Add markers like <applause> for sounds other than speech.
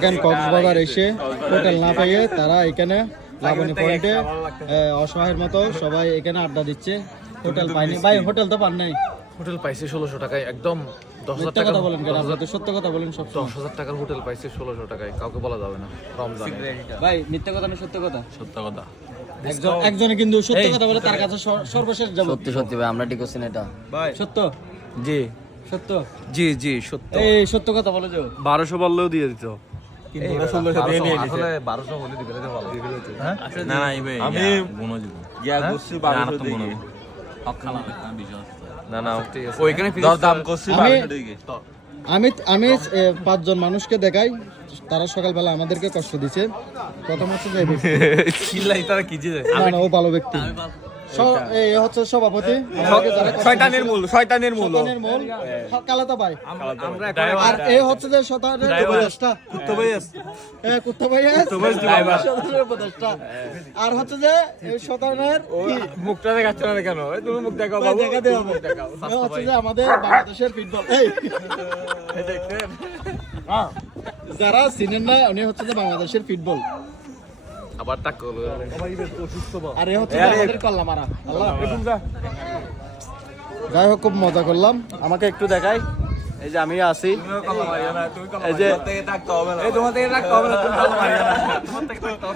এখানে কক্সবাজার এসে হোটেল না পেয়ে তারা এখানে লাবণী পয়েন্টে অসহায়ের মতো সবাই এখানে আড্ডা দিচ্ছে। হোটেল পায়নি। ভাই হোটেল তো পান নাই। হোটেল পাইছি ষোলোশো টাকায় একদম দশ হাজার টাকা বলেন কেন? আপনি সত্য কথা বলেন সব দশ হাজার টাকার হোটেল পাইছি ষোলোশো টাকায় কাউকে বলা যাবে না রমজান। ভাই মিথ্যা কথা না সত্য কথা? সত্য কথা। একজন একজনে কিন্তু সত্য কথা বলে তার কাছে সর্বশেষ যাব। সত্যি সত্যি ভাই আমরা ঠিক করছি না এটা। সত্য? জি। সত্য? জি জি সত্য। এই সত্য কথা বলে যাও। বারোশো বললেও দিয়ে দিত। আমি আমি- পাঁচজন মানুষকে দেখাই তারা সকালবেলা আমাদেরকে কষ্ট দিচ্ছে। প্রথম হচ্ছে <laughs> তারা কি ও ভালো ব্যক্তি। স- হচ্ছে সভাপতি। যারা কষ্ট শয়তানের মূল। শয়তানের মূল। মূল কালাতা ভাই। আর এ হচ্ছে যে শতানের উপদেষ্টা। কুত্তো ভাই আছে। কুত্তা ভাই উপদেষ্টা। আর হচ্ছে যে শতানের মুখটা দেখাচ্ছ না কেন? এই তুমি মুখ দেখাও বাবু। দেখা দেওয়া হবে। এ হচ্ছে যে আমাদের বাংলাদেশের ফুটবল এই। যারা চিনেন না উনি হচ্ছে যে বাংলাদেশের ফুটবল আবার টাক করল। আরে হচ্ছে আমাদের কল্লা মারা আল্লাহ যাই হোক খুব মজা করলাম। আমাকে একটু দেখাই। এই যে আমি আছি। এই যে